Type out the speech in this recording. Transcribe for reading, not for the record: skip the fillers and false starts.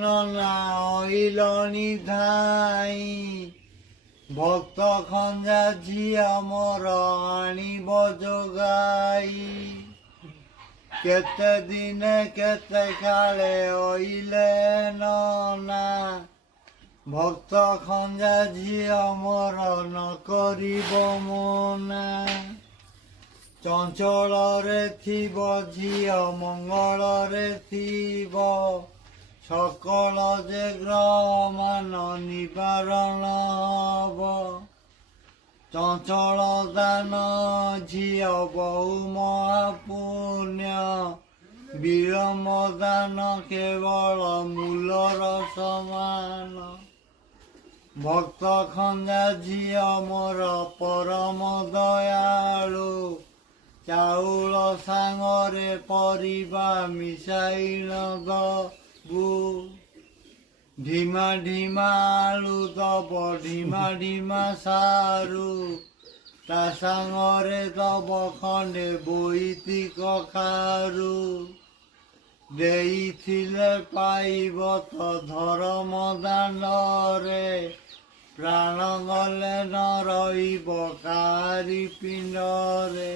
ননা অইলনি ধাই ভক্ত খঞ্জা ঝিয়া মোর আনিব যোগাই কেতে দিনে কেতে কালে অইলে ননা ভক্ত খঞ্জা ঝিয়া মোর নকরিব মনা চঞ্চলরে থিব ঝিଅ মঙ্গଳରେ থিব সকল যে গ্রহমান নিবারণ হব চঞ্চল দান ঝিଅ বহু মহাপুণ্য বিরম দাନ କେବଳ ମୂଲର ସମାନ ଭକ୍ତ ଖଞ୍ଜା ଝିଅ ମୋର ପରମ ଦୟାଳୁ ଚାଉଳ ସାଙ୍ଗରେ ପରିବା ମିଶାଇ ନଦବୁ ଢିମା ଢିମା ଆଳୁ ଦବ ଢିମା ଢିମା ସାରୁ ତା ସାଙ୍ଗରେ ଦବ ଖଣ୍ଡେ ବୋଇତି କଖାରୁ ଦେଇଥିଲେ ପାଇବ ତ ଧର୍ମ ଦାଣ୍ଡରେ ପ୍ରାଣ ଗଲେ ନ ରହିବ କାହାରି ପିଣ୍ଡରେ।